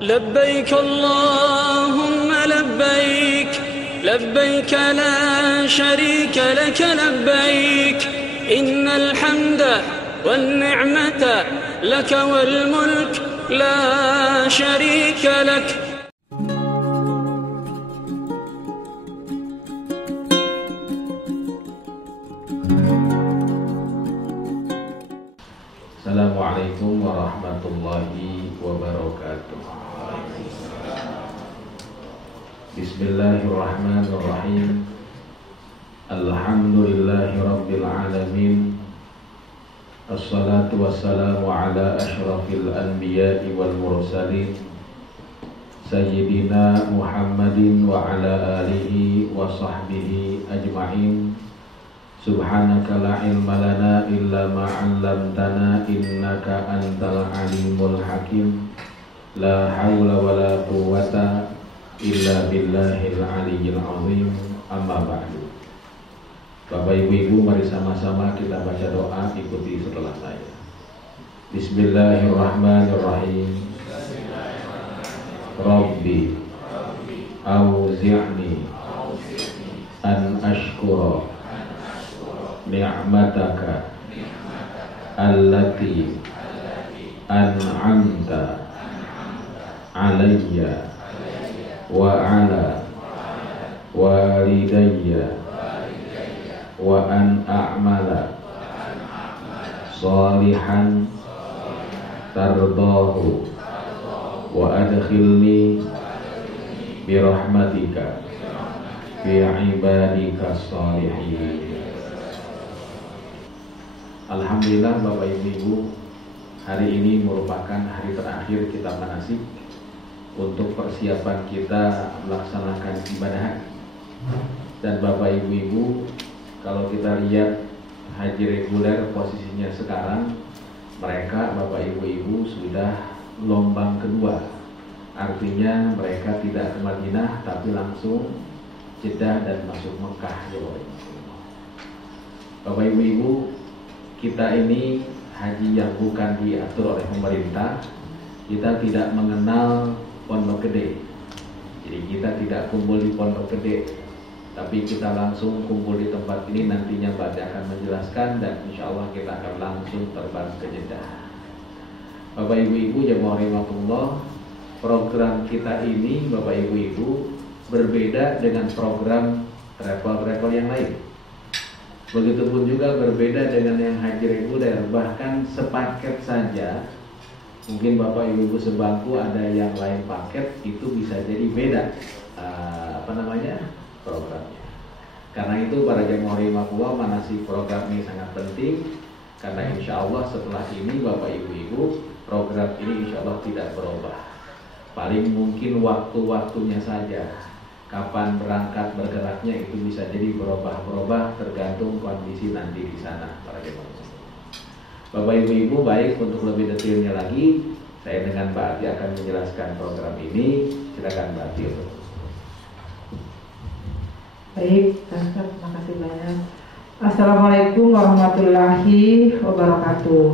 لبيك اللهم لبيك لبيك لا شريك لك لبيك إن الحمد والنعمة لك والملك لا شريك لك. Assalamualaikum warahmatullahi wabarakatuh. Bismillahirrahmanirrahim. Alhamdulillahi rabbil alamin. Assalatu wassalamu ala ashrafil anbiya'i wal mursalin Sayyidina Muhammadin wa ala alihi wa sahbihi ajma'in. Subhanaka la ilma lana illa ma 'allamtana innaka antal alimul hakim. La haula wala quwwata illa billahil aliyyil azim. Amma ba'du. Bapak Ibu, mari sama-sama kita baca doa, ikuti setelah saya. Bismillahirrahmanirrahim. Rabbi auzi'ni an ashkura ni'mataka allati an'amta alayya wa ala walidayya wa an a'mala salihan tardahu wa adkhilni birahmatika fi ibadika salihin. Alhamdulillah Bapak Ibu, hari ini merupakan hari terakhir kita manasik untuk persiapan kita melaksanakan ibadah haji. Dan Bapak Ibu, kalau kita lihat haji reguler posisinya sekarang, mereka Bapak Ibu sudah gelombang kedua. Artinya mereka tidak ke Madinah tapi langsung Jeddah dan masuk Mekah ya Bapak Ibu, kita ini haji yang bukan diatur oleh pemerintah. Kita tidak mengenal pondok gede. Jadi kita tidak kumpul di pondok gede, tapi kita langsung kumpul di tempat ini. Nantinya Mbak akan menjelaskan dan insya Allah kita akan langsung terbang ke Jeddah. Bapak Ibu jemaah rahimakumullah, program kita ini Bapak Ibu berbeda dengan program travel yang lain. Begitupun juga berbeda dengan yang haji reguler, bahkan sepaket saja. Mungkin Bapak Ibu sebangku ada yang lain paket, itu bisa jadi beda programnya. Karena itu para jemaah rahimahullah, manasik program ini sangat penting. Karena insya Allah setelah ini Bapak Ibu program ini insya Allah tidak berubah. Paling mungkin waktu-waktunya saja. Kapan berangkat bergeraknya itu bisa jadi berubah-berubah tergantung kondisi nanti di sana para jemaah. Bapak Ibu baik, untuk lebih detailnya lagi saya dengan Mbak Ati akan menjelaskan program ini. Silakan Mbak Ati. Baik, terima kasih banyak. Assalamualaikum warahmatullahi wabarakatuh.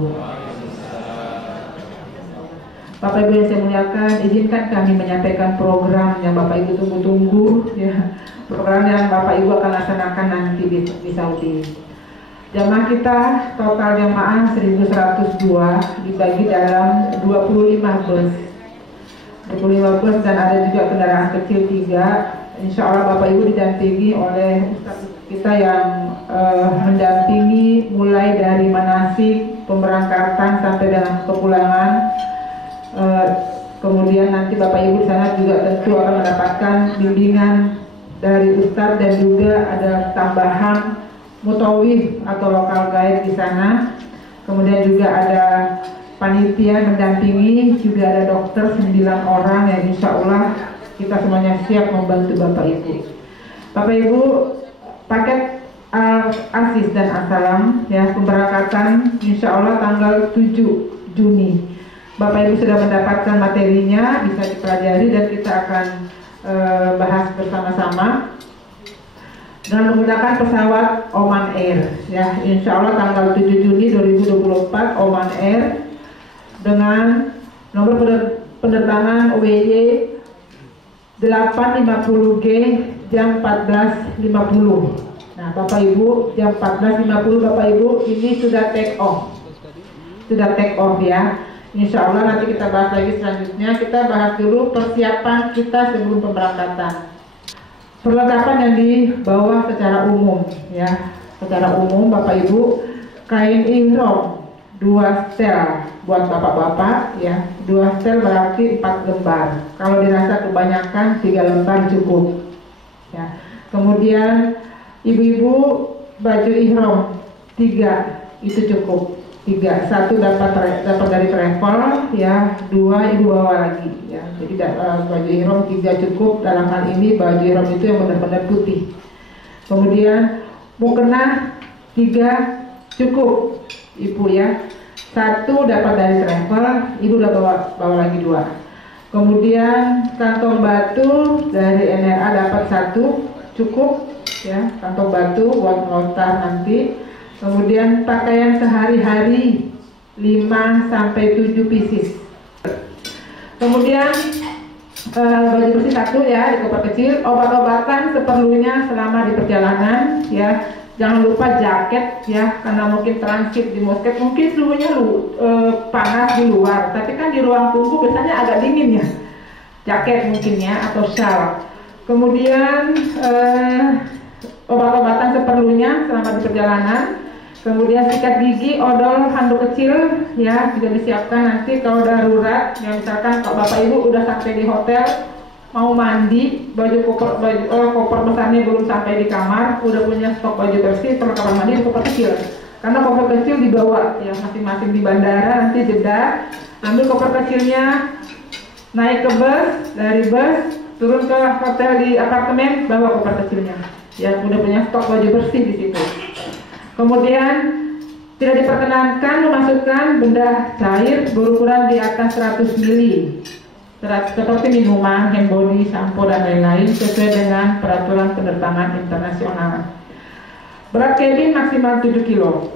Bapak Ibu yang saya muliakan, izinkan kami menyampaikan program yang Bapak Ibu tunggu-tunggu, ya, program yang Bapak Ibu akan laksanakan nanti di Saudi. Jamaah kita total jamaah 1102 dibagi dalam 25 bus. 25 bus dan ada juga kendaraan kecil 3. Insya Allah Bapak Ibu didampingi oleh Ustaz kita yang mendampingi mulai dari manasik, pemberangkatan sampai dengan kepulangan. Kemudian nanti Bapak Ibu di sana juga tentu akan mendapatkan bimbingan dari Ustadz dan juga ada tambahan mutawif atau lokal guide di sana. Kemudian juga ada panitia mendampingi, juga ada dokter 9 orang yang insya Allah kita semuanya siap membantu Bapak Ibu. Bapak Ibu, paket Aziz dan Assalam ya, pemberangkatan insya Allah tanggal 7 Juni. Bapak Ibu sudah mendapatkan materinya, bisa dipelajari dan kita akan bahas bersama-sama dengan menggunakan pesawat Oman Air ya, insya Allah tanggal 7 Juni 2024 Oman Air dengan nomor penerbangan OWY 8.50G jam 14.50. Nah, Bapak Ibu, jam 14.50 Bapak Ibu ini sudah take off. Sudah take off ya. Insya Allah nanti kita bahas lagi selanjutnya. Kita bahas dulu persiapan kita sebelum pemberangkatan. Perlengkapan yang dibawa secara umum ya. Secara umum Bapak Ibu, kain ihram 2 setel buat bapak-bapak ya. 2 setel berarti 4 lembar. Kalau dirasa kebanyakan 3 lembar cukup ya. Kemudian ibu-ibu baju ihram 3 itu cukup. 3, 1 dapat dari travel ya, 2 ibu bawa lagi ya. Jadi baju ihram 3 cukup. Dalam hal ini baju ihram itu yang benar-benar putih. Kemudian mukena 3 cukup ibu ya. 1 dapat dari travel, ibu udah bawa lagi 2. Kemudian kantong batu dari NRA dapat 1 cukup ya, kantong batu buat ngelontar nanti. Kemudian pakaian sehari-hari 5-7 pieces. Kemudian baju bersih 1 ya di koper kecil. Obat-obatan seperlunya selama di perjalanan ya. Jangan lupa jaket ya, karena mungkin transit di Muscat mungkin suhunya panas di luar, tapi kan di ruang tunggu biasanya agak dingin ya. Jaket mungkin ya, atau shawl. Kemudian obat-obatan seperlunya selama di perjalanan. Kemudian sikat gigi, odol, handuk kecil ya juga disiapkan nanti kalau darurat. Ya misalkan kalau Bapak Ibu udah sampai di hotel mau mandi, koper besarnya belum sampai di kamar, udah punya stok baju bersih, perlengkapan mandi di koper kecil. Karena koper kecil dibawa ya masing-masing di bandara, nanti jeda, ambil koper kecilnya, naik ke bus, dari bus turun ke hotel di apartemen, bawa koper kecilnya. Ya udah punya stok baju bersih di situ. Kemudian tidak diperkenankan memasukkan benda cair berukuran di atas 100 ml seperti minuman, hand body, sampo dan lain-lain sesuai dengan peraturan penerbangan internasional. Berat kabin maksimal 7 kg.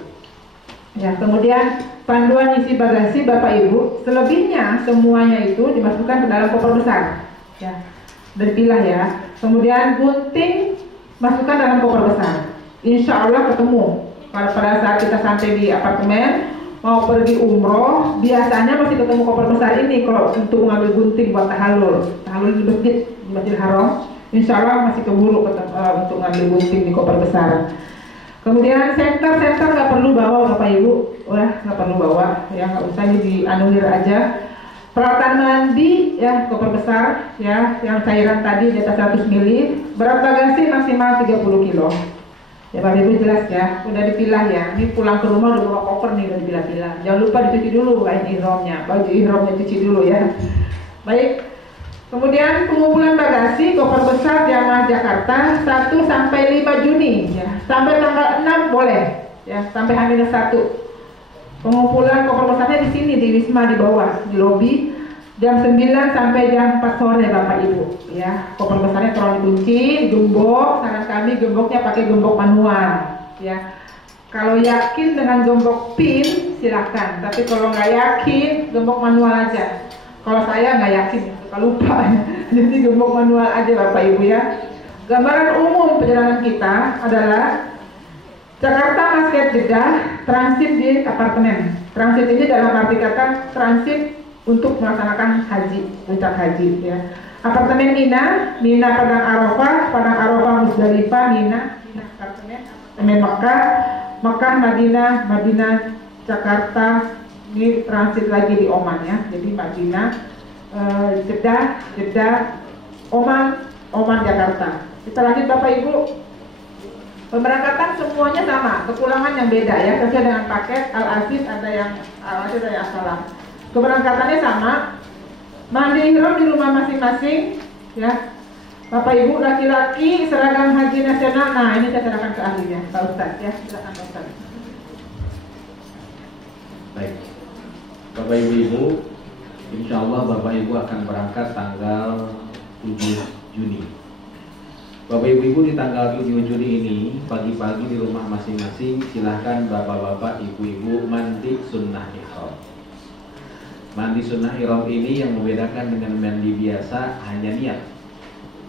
Ya, kemudian panduan isi bagasi Bapak Ibu, selebihnya semuanya itu dimasukkan ke dalam koper besar. Ya, dan pilah ya. Kemudian gunting masukkan dalam koper besar. Insya Allah ketemu. Kalau pada saat kita sampai di apartemen mau pergi umroh, biasanya masih ketemu koper besar ini kalau untuk mengambil gunting buat tahallul di Masjidil Haram. Insya Allah masih keburu untuk mengambil gunting di koper besar. Kemudian senter nggak perlu bawa Bapak Ibu, nggak perlu bawa ya, nggak usah dianulir aja. Peralatan mandi ya koper besar ya, yang cairan tadi di atas 100 ml. Berat bagasi maksimal 30 kg. Ya Bapak Ibu jelas ya, udah dipilah ya. Ini pulang ke rumah udah bawa koper nih, udah dipilah-pilah. Jangan lupa dicuci dulu kain ihramnya, baju ihramnya cuci dulu ya. Baik. Kemudian pengumpulan bagasi koper besar jamaah Jakarta 1 sampai 5 Juni ya. Sampai tanggal 6 boleh ya, sampai H-1. Pengumpulan koper besarnya di sini di Wisma di bawah di lobi. Jam 9 sampai jam 4 sore Bapak Ibu ya. Koper besarnya tolong dikunci, gembok, saran kami gemboknya pakai gembok manual ya. Kalau yakin dengan gembok pin silahkan, tapi kalau nggak yakin gembok manual aja. Kalau saya nggak yakin, suka lupa ya. Jadi gembok manual aja Bapak Ibu ya. Gambaran umum perjalanan kita adalah Jakarta Muscat Jeddah, transit di apartemen. Transit ini dalam arti kata transit untuk melaksanakan haji, puncak haji ya. Apartemen Mina Padang Arafah Musdalifah, Mina apartemen Mekah, Madinah, Jakarta, ini transit lagi di Oman ya. Jadi Madinah, Jeddah, Oman, Jakarta. Kita lanjut Bapak Ibu. Pemberangkatan semuanya sama, kepulangan yang beda ya, sesuai dengan paket Al-Aziz ada yang Al-Aziz ada yang As-Salam. Keberangkatannya sama, mandi ihram di rumah masing-masing ya. Bapak Ibu laki-laki seragam haji nasional. Nah ini saya serahkan ke ahlinya Pak Ustadz ya, silakan Pak Ustadz. Baik, Bapak Ibu, insya Allah Bapak Ibu akan berangkat tanggal 7 Juni. Bapak Ibu di tanggal 7 Juni ini pagi-pagi di rumah masing-masing silahkan Bapak-bapak, Ibu-ibu mandi sunnah ihram. Mandi sunnah ihram ini yang membedakan dengan mandi biasa hanya niat.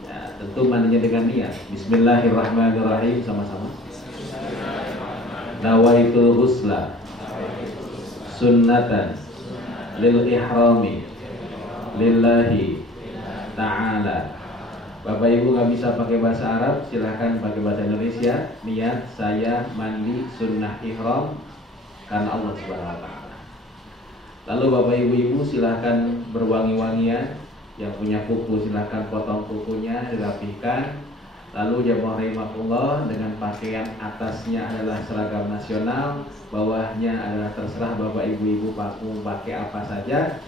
Ya, tentu mandinya dengan niat. Bismillahirrahmanirrahim, sama-sama. Nawaitul husla sunnatan lil ihrami lillahi ta'ala. Bapak Ibu nggak bisa pakai bahasa Arab, silahkan pakai bahasa Indonesia. Niat saya mandi sunnah ihram karena Allah Subhanahu wa Ta'ala. Lalu Bapak Ibu silahkan berwangi-wangian. Yang punya kuku silahkan potong kukunya, dirapihkan. Lalu jamaah rahimakumullah, dengan pakaian atasnya adalah seragam nasional, bawahnya adalah terserah Bapak Ibu pakai apa saja.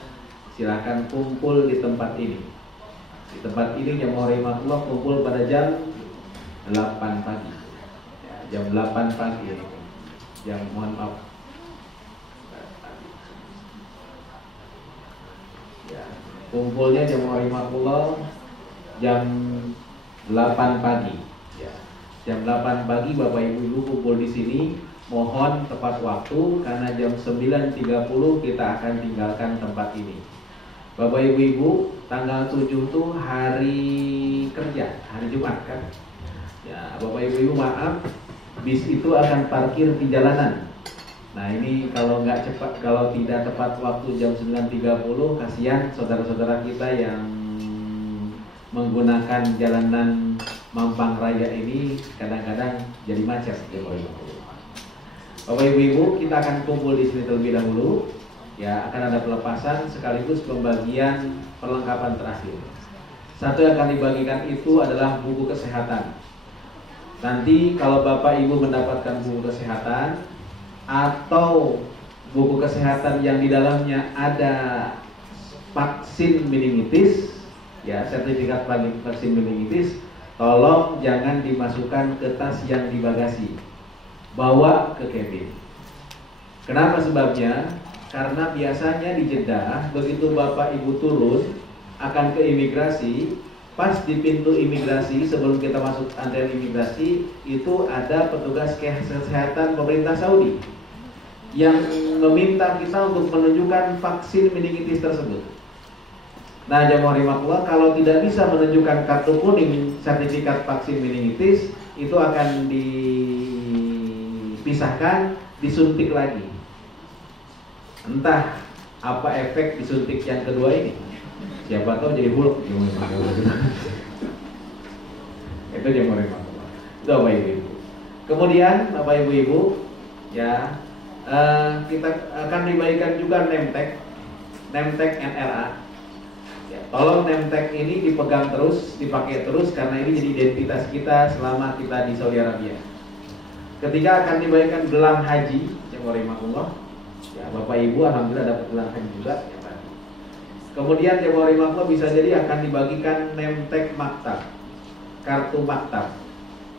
Silahkan kumpul di tempat ini. Di tempat ini jamaah rahimakumullah kumpul pada jam 8 pagi. Ya, jam 8 pagi. Jam, mohon maaf. Ya, kumpulnya jamaah rahimakumullah jam 8 pagi. Ya. Jam 8 pagi Bapak Ibu kumpul di sini. Mohon tepat waktu karena jam 9.30 kita akan tinggalkan tempat ini. Bapak Ibu, tanggal 7 itu hari kerja, hari Jumat kan? Ya, Bapak Ibu maaf, bis itu akan parkir di jalanan. Nah ini kalau nggak cepat, kalau tidak tepat waktu jam 9.30, kasihan saudara-saudara kita yang menggunakan jalanan Mampang Raya ini kadang-kadang jadi macet. Bapak Ibu, kita akan kumpul di sini terlebih dahulu. Ya, akan ada pelepasan sekaligus pembagian perlengkapan terakhir. Satu yang akan dibagikan itu adalah buku kesehatan. Nanti kalau Bapak Ibu mendapatkan buku kesehatan atau buku kesehatan yang di dalamnya ada vaksin meningitis, ya sertifikat vaksin meningitis, tolong jangan dimasukkan ke tas yang di bagasi, bawa ke cabin. Kenapa sebabnya? Karena biasanya di Jeddah, begitu Bapak Ibu turun akan ke imigrasi, pas di pintu imigrasi sebelum kita masuk antrian imigrasi itu ada petugas kesehatan pemerintah Saudi yang meminta kita untuk menunjukkan vaksin meningitis tersebut. Nah, jamaah rahimakumullah, kalau tidak bisa menunjukkan kartu kuning sertifikat vaksin meningitis, itu akan dipisahkan, disuntik lagi. Entah apa efek disuntik yang kedua ini. Siapa tahu jadi Hulk. Itu jamaah rahimakumullah. Itu Bapak Ibu. Kemudian Bapak Ibu, ya kita akan dibagikan juga Nemtek NRA. Ya, tolong Nemtek ini dipegang terus, dipakai terus karena ini jadi identitas kita selama kita di Saudi Arabia. Ketika akan dibagikan gelang haji, jamaah rahimakumullah. Ya, Bapak Ibu alhamdulillah dapat gelang haji juga ya, Pak. Kemudian jamaah rahimakumullah bisa jadi akan dibagikan Nemtek Maktab, kartu maktab.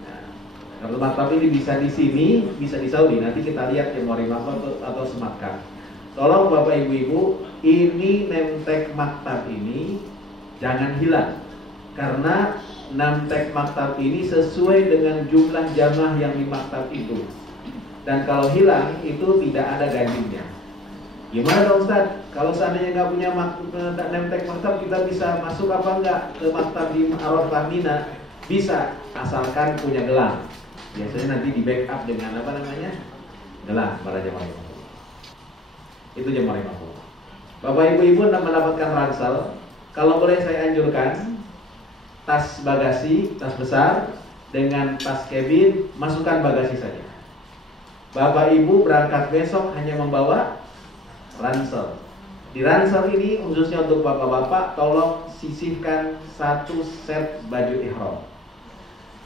Nah, kartu maktab ini bisa di sini, bisa di Saudi. Nanti kita lihat jamaah rahimakumullah atau smart card. Tolong Bapak Ibu, ini Nemtek Maktab ini jangan hilang. Karena Nemtek Maktab ini sesuai dengan jumlah jamaah yang di maktab itu. Dan kalau hilang itu tidak ada gantinya. Gimana dong Ustaz? Kalau seandainya nggak punya Nemtek Maktab, kita bisa masuk apa enggak ke maktab di Arafah Mina? Bisa, asalkan punya gelang. Biasanya nanti di backup dengan apa namanya? Gelang para jamaah. Itu jamaah rahimakumullah. Bapak Ibu mendapatkan ransel. Kalau boleh saya anjurkan, tas bagasi, tas besar dengan tas cabin, masukkan bagasi saja. Bapak Ibu berangkat besok hanya membawa ransel. Di ransel ini khususnya untuk bapak-bapak, tolong sisihkan 1 set baju ihram.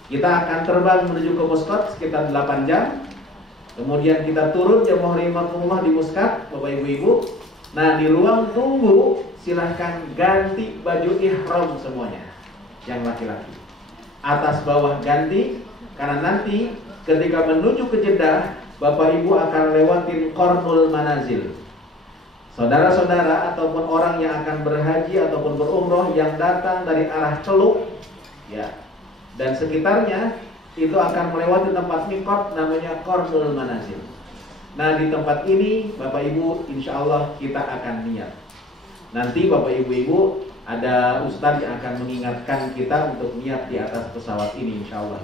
Kita akan terbang menuju ke Muscat sekitar 8 jam. Kemudian kita turun jamaah rahimakumullah di Muscat, Bapak Ibu. Nah, di ruang tunggu silahkan ganti baju ihram semuanya. Yang laki-laki atas bawah ganti, karena nanti ketika menuju ke Jeddah, Bapak Ibu akan lewatin Qarnul Manazil. Saudara-saudara ataupun orang yang akan berhaji ataupun berumroh yang datang dari arah Teluk, ya, dan sekitarnya itu akan melewati tempat mikot namanya Qarnul Manazil. Nah, di tempat ini Bapak Ibu insya Allah kita akan niat. Nanti Bapak Ibu ada Ustadz yang akan mengingatkan kita untuk niat di atas pesawat ini, insya Allah.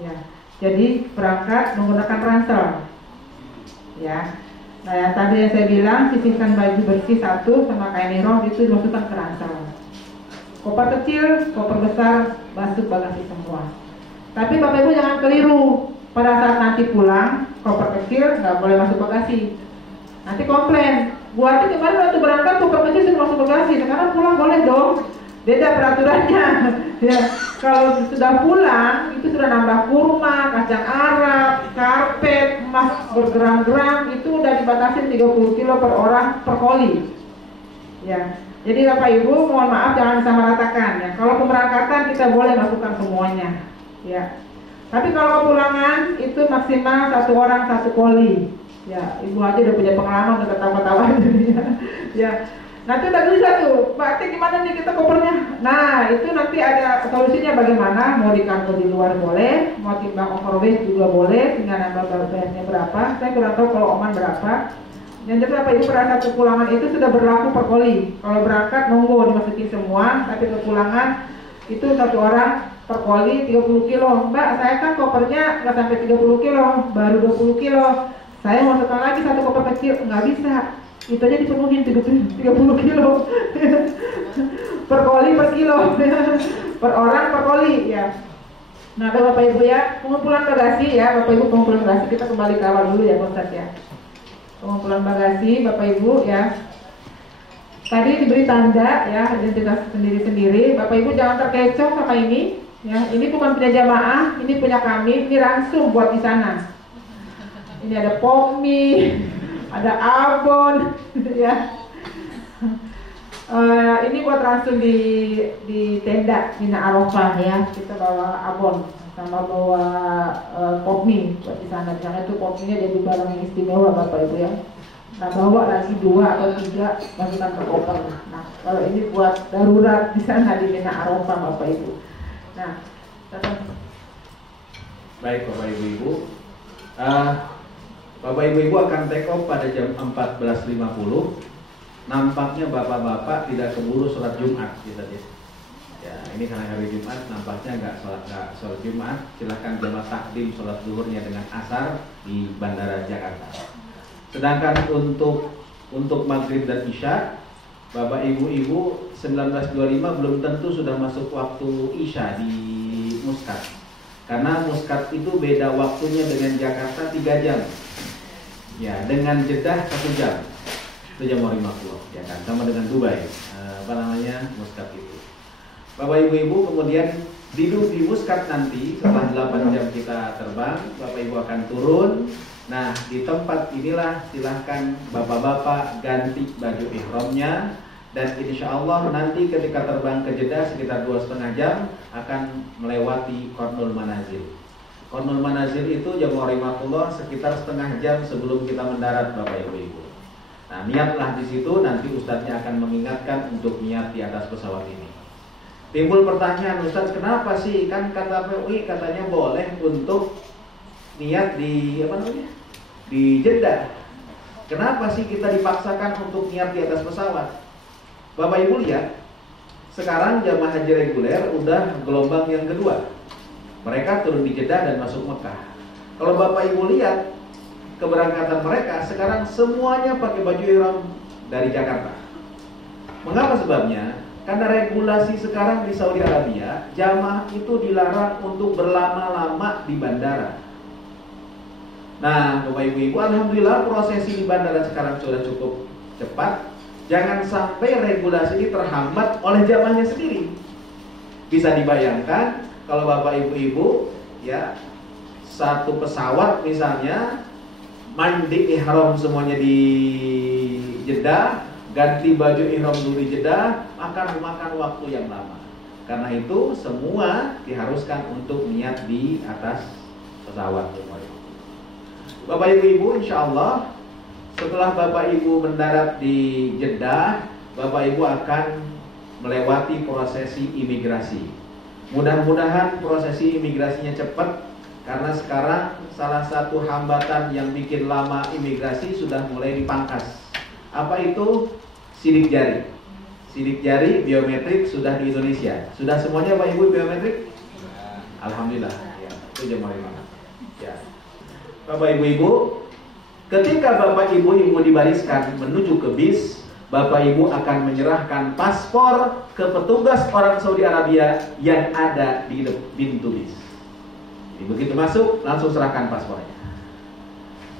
Ya, jadi berangkat menggunakan ransel. Ya, nah yang tadi yang saya bilang sisihkan baju bersih satu sama kain ihram itu dimasukkan ke ransel. Koper kecil, koper besar masuk bagasi semua. Tapi Bapak Ibu jangan keliru. Pada saat nanti pulang, koper kecil nggak boleh masuk bagasi. Nanti komplain. Buatnya kemarin waktu berangkat koper kecil sudah masuk bagasi. Sekarang pulang boleh dong. Beda peraturannya. Ya, kalau sudah pulang itu sudah nambah kurma, kacang Arab, karpet, emas bergram-gram itu udah dibatasi 30 kilo per orang per koli. Ya. Jadi Bapak Ibu mohon maaf jangan disamaratakan ya. Kalau pemberangkatan kita boleh masukkan semuanya. Ya. Tapi kalau pulangan itu maksimal 1 orang 1 koli. Ya, Ibu aja udah punya pengalaman udah ketawa-tawa ya. Ya. Nanti udah bisa tuh, Pak Ati gimana nih kita kopernya? Nah, itu nanti ada solusinya bagaimana? Mau di kargo di luar boleh, mau timbang overweight juga boleh, tinggal nambah beratnya berapa. Saya kurang tahu kalau Oman berapa. Yang jelas Bapak Ibu pada saat kepulangan itu sudah berlaku per koli. Kalau berangkat nunggu dimasukin semua, tapi kepulangan itu 1 orang per koli 30 kilo. Mbak, saya kan kopernya nggak sampai 30 kilo, baru 20 kilo. Saya masukkan lagi 1 koper kecil, nggak bisa. Itu aja dipenuhin 30 kilo per koli per kilo per orang per koli ya. Nah Bapak Ibu ya, pengumpulan bagasi ya Bapak Ibu, pengumpulan bagasi kita kembali ke awal dulu ya Pak Ustadz ya. Pengumpulan bagasi Bapak Ibu ya, tadi diberi tanda ya identitas sendiri-sendiri. Bapak Ibu jangan terkecoh sama ini ya, ini bukan punya jamaah, ini punya kami, ini langsung buat di sana. Ini ada POMI, ada abon ya. Ini buat langsung di tenda Mina Arafah ya. Kita bawa abon sama bawa popmi buat di sana. Di sana itu popminya jadi barang yang istimewa Bapak Ibu ya. Nah bawa lagi 2 atau 3 masukkan ke koper. Nah kalau ini buat darurat di sana di Mina Arafah Bapak Ibu. Nah baik Bapak Ibu, Bapak Ibu akan take off pada jam 14.50. Nampaknya bapak-bapak tidak keburu sholat Jumat gitu ya. Ya, ini karena hari Jumat nampaknya nggak sholat Jumat. Silahkan jamaah takdim sholat zuhurnya dengan asar di Bandara Jakarta. Sedangkan untuk maghrib dan isya, Bapak Ibu 19.25 belum tentu sudah masuk waktu isya di Muscat. Karena Muscat itu beda waktunya dengan Jakarta 3 jam. Ya, dengan Jeddah 1 jam. 1 jam 50 ya kan, sama dengan Dubai. Muscat itu. Bapak Ibu kemudian di Muscat nanti setelah 8 jam kita terbang, Bapak Ibu akan turun. Nah, di tempat inilah silahkan bapak-bapak ganti baju ihramnya. Dan insya Allah nanti ketika terbang ke Jeddah sekitar 2,5 jam akan melewati Qarnul Manazil. Qarnul Manazil itu jamaah rahimakumullah sekitar setengah jam sebelum kita mendarat Bapak Ibu. Nah niatlah di situ, nanti Ustadznya akan mengingatkan untuk niat di atas pesawat ini. Timbul pertanyaan, Ustadz kenapa sih kan kata PUI katanya boleh untuk niat di di Jeddah. Kenapa sih kita dipaksakan untuk niat di atas pesawat? Bapak Ibu lihat, sekarang jamaah haji reguler udah gelombang yang kedua. Mereka turun di Jeddah dan masuk Mekah. Kalau Bapak Ibu lihat keberangkatan mereka sekarang semuanya pakai baju ihram dari Jakarta. Mengapa sebabnya? Karena regulasi sekarang di Saudi Arabia, jamaah itu dilarang untuk berlama-lama di bandara. Nah, Bapak Ibu, alhamdulillah prosesi di bandara sekarang sudah cukup cepat. Jangan sampai regulasi ini terhambat oleh jamaahnya sendiri. Bisa dibayangkan kalau Bapak Ibu ya, satu pesawat misalnya mandi ihram semuanya di Jeddah, ganti baju ihram dulu di Jeddah, makan waktu yang lama. Karena itu semua diharuskan untuk niat di atas pesawat. Bapak Ibu insya Allah setelah Bapak Ibu mendarat di Jeddah, Bapak Ibu akan melewati prosesi imigrasi. Mudah-mudahan prosesi imigrasinya cepat, karena sekarang salah satu hambatan yang bikin lama imigrasi sudah mulai dipangkas. Apa itu sidik jari? Sidik jari biometrik sudah di Indonesia. Sudah semuanya Bapak Ibu biometrik? Alhamdulillah. Ya, itu Jamaah Iman. Ya. Bapak Ibu, ketika Bapak Ibu dibariskan menuju ke bis, Bapak Ibu akan menyerahkan paspor ke petugas orang Saudi Arabia yang ada di pintu bis. Jadi begitu masuk, langsung serahkan paspornya.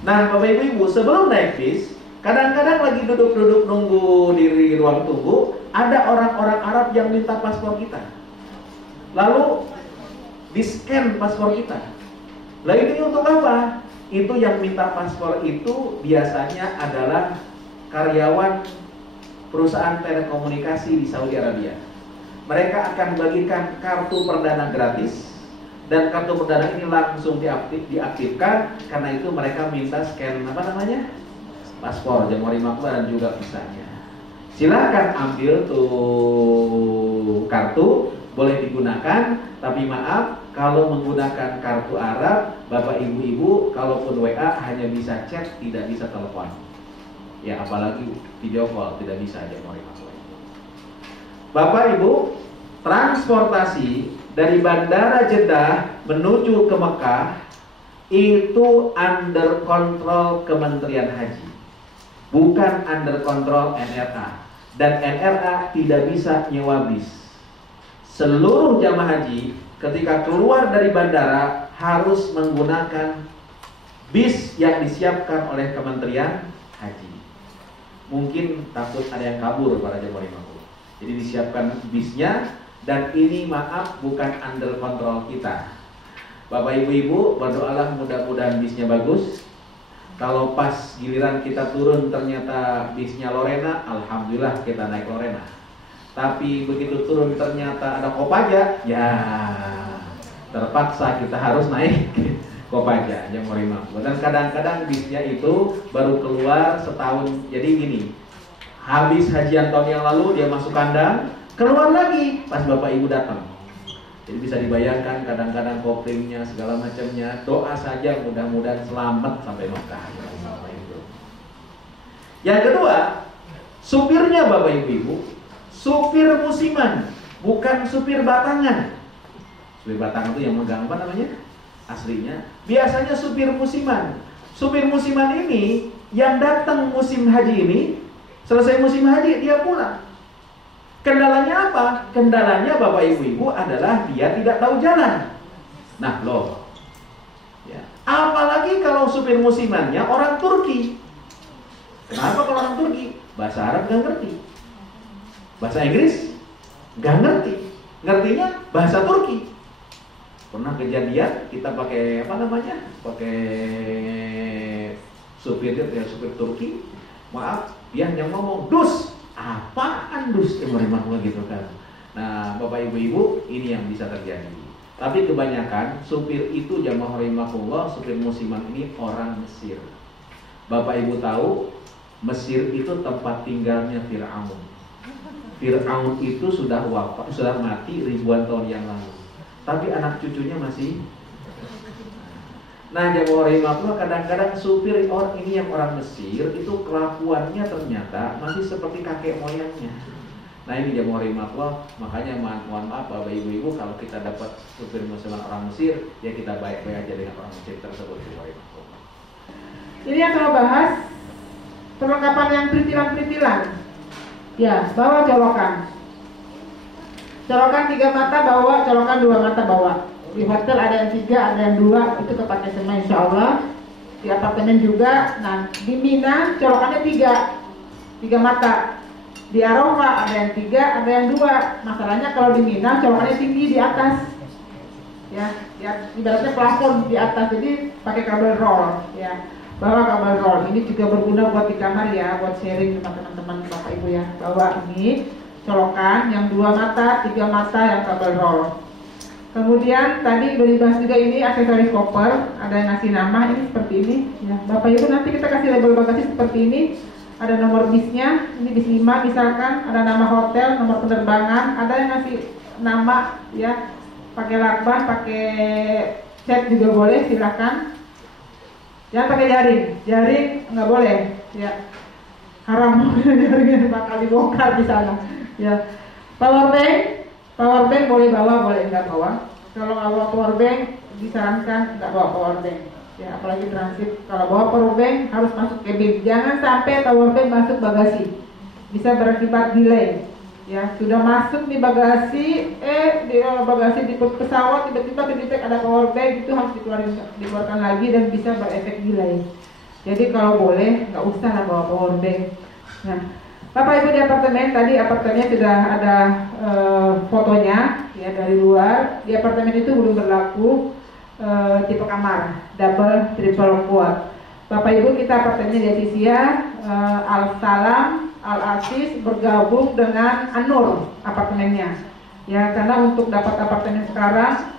Nah, Bapak Ibu, sebelum naik bis, kadang-kadang lagi duduk-duduk nunggu di ruang tunggu, ada orang-orang Arab yang minta paspor kita. Lalu di-scan paspor kita. Lah ini untuk apa? Itu yang minta paspor itu biasanya adalah karyawan perusahaan telekomunikasi di Saudi Arabia. Mereka akan bagikan kartu perdana gratis, dan kartu perdana ini langsung diaktifkan. Karena itu mereka minta scan paspor Jamaah Makmur dan juga visanya. Silakan ambil tuh kartu, boleh digunakan. Tapi maaf, kalau menggunakan kartu Arab, Bapak Ibu, kalaupun WA hanya bisa chat, tidak bisa telepon. Ya, apalagi video call tidak bisa aja. Bapak Ibu, transportasi dari Bandara Jeddah menuju ke Mekah itu under kontrol Kementerian Haji, bukan under kontrol NRA. Dan NRA tidak bisa nyewa bis. Seluruh jamaah haji ketika keluar dari bandara harus menggunakan bis yang disiapkan oleh Kementerian Haji. Mungkin takut ada yang kabur para jamaah imam. Jadi disiapkan bisnya, dan ini maaf bukan under kontrol kita. Bapak Ibu, berdoalah mudah-mudahan bisnya bagus. Kalau pas giliran kita turun ternyata bisnya Lorena, alhamdulillah kita naik Lorena. Tapi begitu turun ternyata ada Kopaja, ya terpaksa kita harus naik Kopaja yang Morimah. Dan kadang-kadang bisnya itu baru keluar setahun. Jadi gini, habis hajian tahun yang lalu dia masuk kandang, keluar lagi pas Bapak Ibu datang. Jadi bisa dibayangkan kadang-kadang koplingnya segala macamnya. Doa saja mudah-mudahan selamat sampai Mekah. Yang kedua, supirnya Bapak Ibu, supir musiman, bukan supir batangan. Supir batangan itu yang megang apa namanya? Aslinya. Biasanya supir musiman. Supir musiman ini yang datang musim haji ini, selesai musim haji dia pulang. Kendalanya apa? Kendalanya Bapak Ibu adalah dia tidak tahu jalan. Nah loh ya. Apalagi kalau supir musimannya orang Turki. Kenapa kalau orang Turki? Bahasa Arab gak ngerti, bahasa Inggris gak ngerti, ngertinya bahasa Turki. Pernah kejadian kita pakai pakai supirnya supir Turki. Maaf, dia hanya ngomong dus. Apaan dus gitu kan. Nah Bapak Ibu, ini yang bisa terjadi. Tapi kebanyakan supir itu jamaah rahimahullah, supir musiman ini orang Mesir. Bapak Ibu tahu Mesir itu tempat tinggalnya Fir'aun. Fir'aun itu sudah wafat, sudah mati ribuan tahun yang lalu. Tapi anak cucunya masih. Nah jamaah rahimahullah, kadang-kadang supir orang ini yang orang Mesir itu kelakuannya ternyata masih seperti kakek moyangnya. Nah ini jamaah rahimahullah, makanya mohon maaf Bapak Ibu kalau kita dapat supir muslim orang Mesir, ya kita baik-baik aja dengan orang Mesir tersebut. Ini yang saya bahas perlengkapan yang perintilan-perintilan. Ya, bawa colokan. Colokan 3 mata bawa, colokan 2 mata bawa. Di hotel ada yang 3, ada yang 2, itu kepake semua insya Allah. Di apartemen juga. Nah di Mina colokannya 3 mata. Di Arafah ada yang 3, ada yang 2. Masalahnya kalau di Mina colokannya tinggi di atas. Ya, ibaratnya plafon di atas. Jadi pakai kabel roll. Ya, bawa kabel roll. Ini juga berguna buat di kamar ya, buat sharing sama teman-teman Bapak Ibu ya. Bawa ini colokan yang 2 mata, 3 mata yang kabel roll. Kemudian tadi udah dibahas juga ini aksesoris koper, ada yang ngasih nama ini seperti ini. Ya, Bapak Ibu nanti kita kasih label bagasi seperti ini. Ada nomor bisnya, ini bis 5 misalkan, ada nama hotel, nomor penerbangan, ada yang ngasih nama ya, pakai lakban, pakai cat juga boleh, silakan. Jangan pakai jaring nggak boleh ya. haram bakal dibongkar di sana. Ya, power bank boleh bawa, boleh nggak bawa. Kalau nggak bawa power bank, disarankan nggak bawa power bank. Ya, apalagi transit. Kalau bawa power bank harus masuk cabin. Jangan sampai power bank masuk bagasi. Bisa berakibat delay. Ya, sudah masuk di bagasi, bagasi di pesawat tiba-tiba kedetek ada power bank, itu harus dikeluarkan lagi dan bisa berefek delay. Jadi kalau boleh nggak usah lah bawa power bank. Nah, Bapak Ibu di apartemen, tadi apartemennya sudah ada fotonya ya dari luar. Di apartemen itu belum berlaku tipe kamar double, triple, quad. Bapak Ibu, kita apartemennya di Azizia, Al Salam, Al Aziz bergabung dengan An-Nur apartemennya. Ya, karena untuk dapat apartemen sekarang,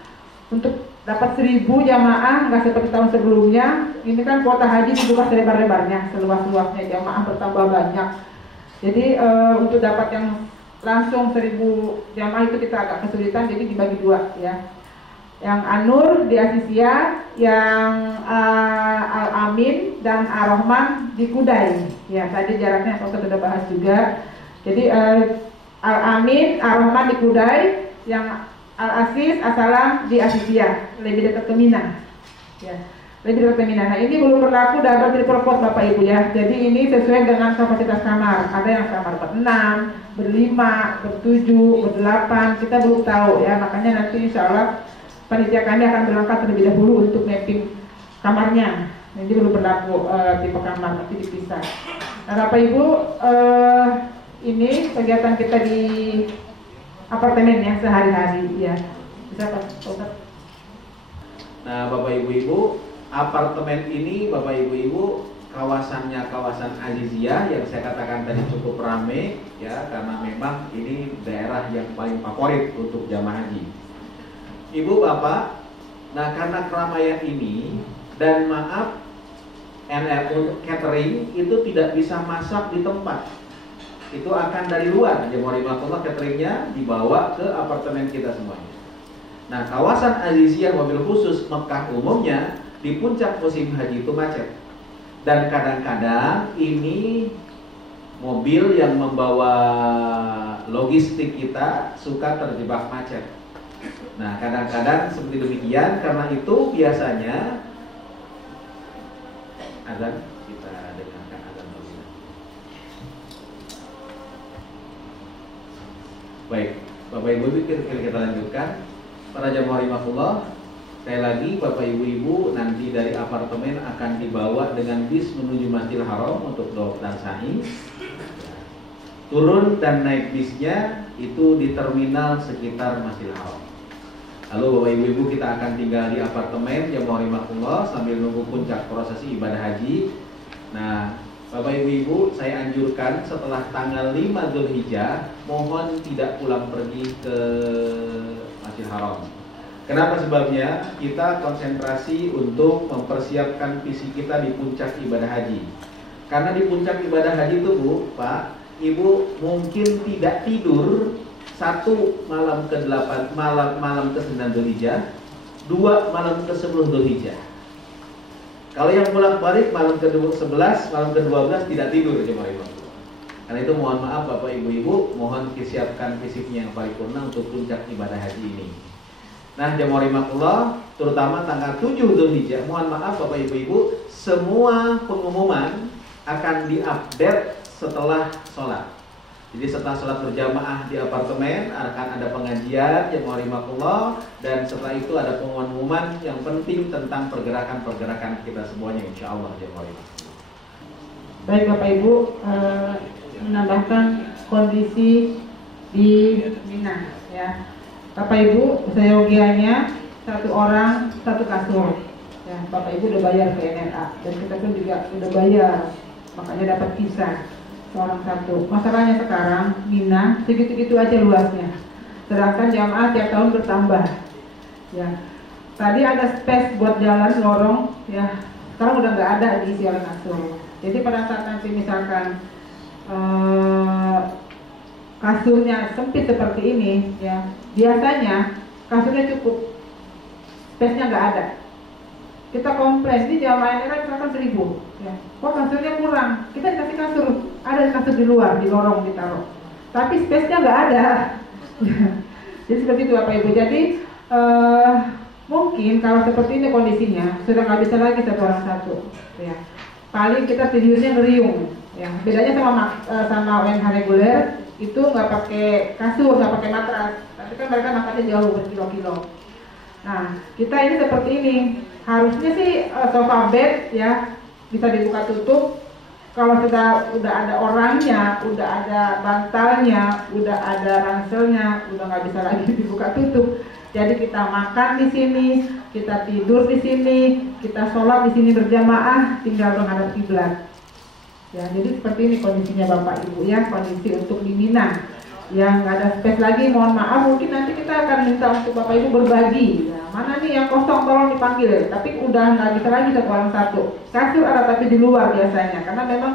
untuk dapat 1000 jamaah, nggak seperti tahun sebelumnya. Ini kan kuota haji dibuka selebar-lebarnya, seluas-luasnya, jamaah bertambah banyak. Jadi untuk dapat yang langsung 1000 jamaah itu kita agak kesulitan, jadi dibagi dua ya. Yang An-Nur di Azizia, yang Al-Amin dan Ar-Rahman di Kudai. Ya, tadi jaraknya kita sudah bahas juga. Jadi Al-Amin, Ar-Rahman di Kudai, yang Al-Aziz, As-Salam di Azizia, lebih dekat ke Mina. Ya, lebih dekat ke Mina. Nah, ini belum berlaku double triple quad Bapak Ibu ya. Jadi ini sesuai dengan kapasitas kamar. Ada yang kamar ber-6, ber-5, ber-7, ber-8, kita belum tahu ya. Makanya nanti insya Allah panitia kami akan berangkat terlebih dahulu untuk mapping kamarnya. Jadi belum berlaku tipe kamar, nanti dipisah. Nah, Bapak Ibu, ini kegiatan kita di apartemen ya sehari-hari ya. Bisa Pak Ustaz? Nah, Bapak Ibu-Ibu, apartemen ini Bapak Ibu-Ibu kawasannya kawasan Azizia yang saya katakan tadi cukup ramai ya, karena memang ini daerah yang paling favorit untuk jamaah haji. Ibu Bapak, nah karena keramaian ini dan maaf untuk catering itu tidak bisa masak di tempat. Itu akan dari luar, jemaah cateringnya dibawa ke apartemen kita semuanya. Nah, kawasan Azizia mobil khusus Mekah umumnya di puncak musim haji itu macet. Dan kadang-kadang ini mobil yang membawa logistik kita suka terjebak macet. Nah, kadang-kadang seperti demikian, karena itu biasanya azan kita dengarkan azan dulu. Baik, Bapak Ibu, kita lanjutkan. Para jamaah rahimakumullah, sekali lagi Bapak Ibu nanti dari apartemen akan dibawa dengan bis menuju Masjidil Haram untuk daftar sa'i. Turun dan naik bisnya itu di terminal sekitar Masjidil Haram. Lalu Bapak Ibu kita akan tinggal di apartemen jamaah rahimakumullah sambil nunggu puncak prosesi ibadah haji. Nah, Bapak Ibu, saya anjurkan setelah tanggal 5 Dzulhijjah mohon tidak pulang pergi ke Masjidil Haram. Kenapa sebabnya? Kita konsentrasi untuk mempersiapkan fisik kita di puncak ibadah haji. Karena di puncak ibadah haji itu Bu, Pak, Ibu mungkin tidak tidur 1 malam ke-8, malam ke-9 Dzulhijjah, 2 malam ke-10 Dzulhijjah. Kalau yang bolak-balik malam ke-11, malam ke-12 tidak tidur jemaah imam. Karena itu mohon maaf Bapak Ibu, mohon disiapkan fisiknya yang paripurna untuk puncak ibadah haji ini. Nah, jemaah rahimakumullah, terutama tanggal 7 Dzulhijjah, mohon maaf Bapak Ibu, semua pengumuman akan diupdate setelah sholat. Jadi setelah sholat berjamaah di apartemen akan ada pengajian jemaah rahimakumullah, dan setelah itu ada pengumuman yang penting tentang pergerakan-pergerakan kita semuanya insyaallah jemaah rahimakumullah. Baik Bapak Ibu, menambahkan kondisi di Mina ya. Bapak Ibu, seyogianya 1 orang 1 kasur. Ya, Bapak Ibu udah bayar ke NRA dan kita pun juga udah bayar, makanya dapat kisah. Seorang 1. Masalahnya sekarang Mina segitu-gitu aja luasnya. Sedangkan jamaah tiap tahun bertambah. Ya. Tadi ada space buat jalan lorong ya. Sekarang udah nggak ada diisi oleh kasur. Jadi pada saat nanti misalkan kasurnya sempit seperti ini ya, biasanya kasurnya cukup, space-nya nggak ada. kita komplain, ini jamaah NRA misalkan 1000, ya. Kok kasurnya kurang? Kita dikasih kasur, ada kasur di luar, di lorong ditaruh. Tapi space-nya nggak ada. Jadi seperti itu Bapak Ibu. Jadi mungkin kalau seperti ini kondisinya sudah nggak bisa lagi satu orang satu, ya. Paling kita tidurnya ngeriung, ya. Bedanya sama WNH reguler itu nggak pakai kasur, nggak pakai matras, tapi kan mereka makannya jauh berkilo-kilo. Nah, kita ini seperti ini. Harusnya sih sofa bed ya bisa dibuka tutup. Kalau sudah ada orangnya, udah ada bantalnya, udah ada ranselnya, udah nggak bisa lagi dibuka tutup. Jadi kita makan di sini, kita tidur di sini, kita sholat di sini berjamaah, tinggal menghadap kiblat. Ya, jadi seperti ini kondisinya Bapak Ibu ya, kondisi untuk di Mina. Yang nggak ada space lagi, mohon maaf, mungkin nanti kita akan minta untuk Bapak Ibu berbagi. Ya, mana nih yang kosong, tolong dipanggil. Tapi udah nggak bisa lagi satu orang satu. Kasur ada tapi di luar biasanya, karena memang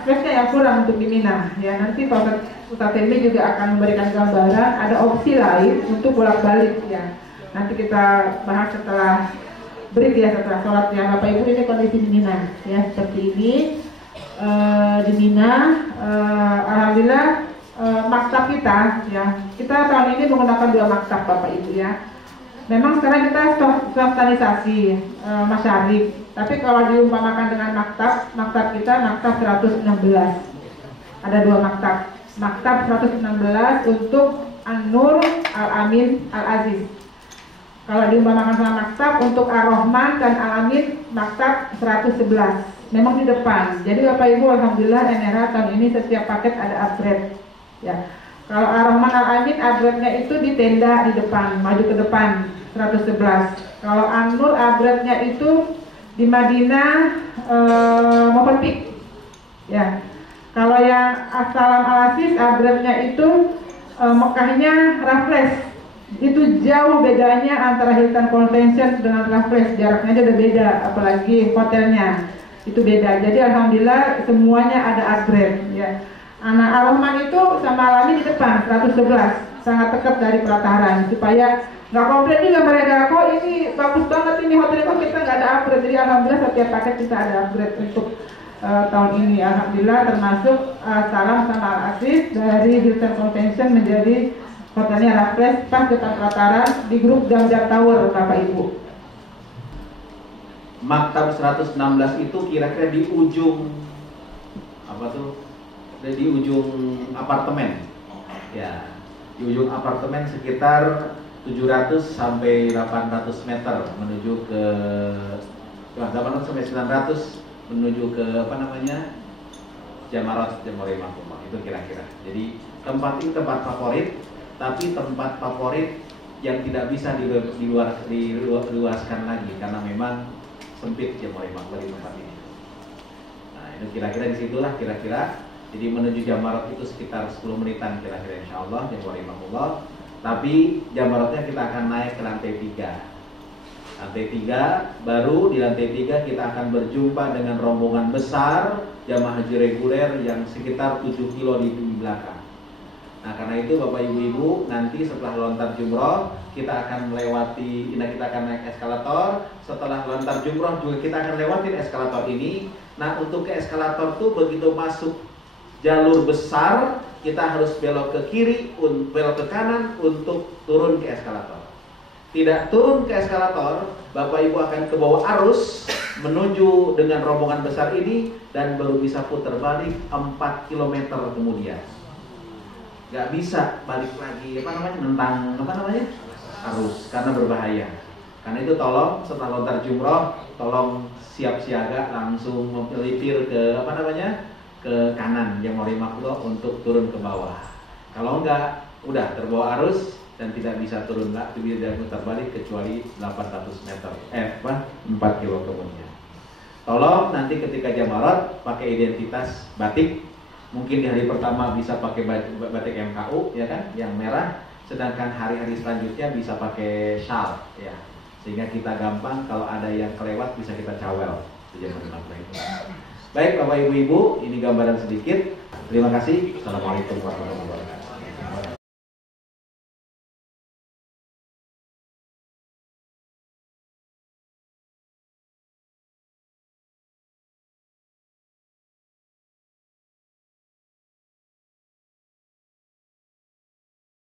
space-nya yang kurang untuk di Mina. Ya, nanti Pak Ustadz Helmi juga akan memberikan gambaran, ada opsi lain untuk bolak-balik ya. Nanti kita bahas setelah break ya, setelah sholat ya. Bapak Ibu, ini kondisi di Mina ya, seperti ini. Di Mina, alhamdulillah maktab kita ya, kita tahun ini menggunakan 2 maktab Bapak Ibu ya. Memang sekarang kita sosialisasi masyarakat, tapi kalau diumpamakan dengan maktab kita maktab 116, ada 2 maktab 116 untuk An-Nur, Al-Amin, Al-Aziz. Kalau diumpamakan sama maktab untuk Ar-Rahman dan Al-Amin, maktab 111. Memang di depan. Jadi Bapak Ibu, alhamdulillah NRA tahun ini setiap paket ada upgrade. Ya. Kalau Ar-Rahman Al-Amin upgrade-nya itu di tenda di depan, maju ke depan 111. Kalau An-Nur upgrade-nya itu di Madinah Movenpick. Ya. Kalau yang As-Salam Al-Aziz upgrade-nya itu Mekahnya Raffles. Itu jauh bedanya antara Hilton Convention dengan Raffles, jaraknya aja udah beda, apalagi hotelnya. Itu beda. Jadi alhamdulillah semuanya ada upgrade ya. Anak Ar-Rahman itu sama Alami di depan 111, sangat dekat dari pelataran supaya nggak komplain juga mereka, kok ini bagus banget ini hotelnya, kok kita nggak ada upgrade. Jadi alhamdulillah setiap paket kita ada upgrade untuk tahun ini. Alhamdulillah termasuk Salam sama Al-Aziz dari Hilton Convention menjadi hotelnya Raffles pas depan pelataran di grup Jam-Jam Tower Bapak Ibu. Maktab 116 itu kira-kira di ujung apa tuh? Di ujung apartemen. Ya, di ujung apartemen sekitar 700 sampai 800 meter menuju ke 800 sampai 900 menuju ke apa namanya? Jamarat Jamoremah itu kira-kira. Jadi tempat ini tempat favorit, tapi tempat favorit yang tidak bisa diluaskan lagi karena memang sempit Jamoremah di tempat ini. Nah, itu kira-kira disitulah kira-kira. Jadi menuju Jamarat itu sekitar 10 menitan kira-kira insyaallah Jamoremah. Tapi Jamaratnya kita akan naik ke lantai 3. Lantai 3, baru di lantai 3 kita akan berjumpa dengan rombongan besar jamaah haji reguler yang sekitar 7 kilo di belakang. Nah, karena itu Bapak Ibu-Ibu, nanti setelah lontar jumroh kita akan melewati, kita akan naik eskalator. Setelah lontar jumroh juga kita akan lewatin eskalator ini. Nah, untuk ke eskalator tuh begitu masuk jalur besar, kita harus belok ke kiri, belok ke kanan untuk turun ke eskalator. Tidak turun ke eskalator, Bapak Ibu akan ke bawah arus menuju dengan rombongan besar ini dan baru bisa putar balik 4 km kemudian. Gak bisa balik lagi nentang arus karena berbahaya. Karena itu tolong setelah lontar jumroh tolong siap siaga langsung melipir ke ke kanan Jamoremah untuk turun ke bawah. Kalau enggak udah terbawa arus dan tidak bisa turun lagi, tidak putar balik kecuali 800 meter 4 kilo kemudian. Tolong nanti ketika Jamarat pakai identitas batik. Mungkin di hari pertama bisa pakai batik MKU ya kan, yang merah. Sedangkan hari-hari selanjutnya bisa pakai shawl ya. Sehingga kita gampang kalau ada yang kelewat bisa kita cawel. Baik Bapak Ibu-Ibu, ini gambaran sedikit. Terima kasih. Assalamualaikum warahmatullahi wabarakatuh.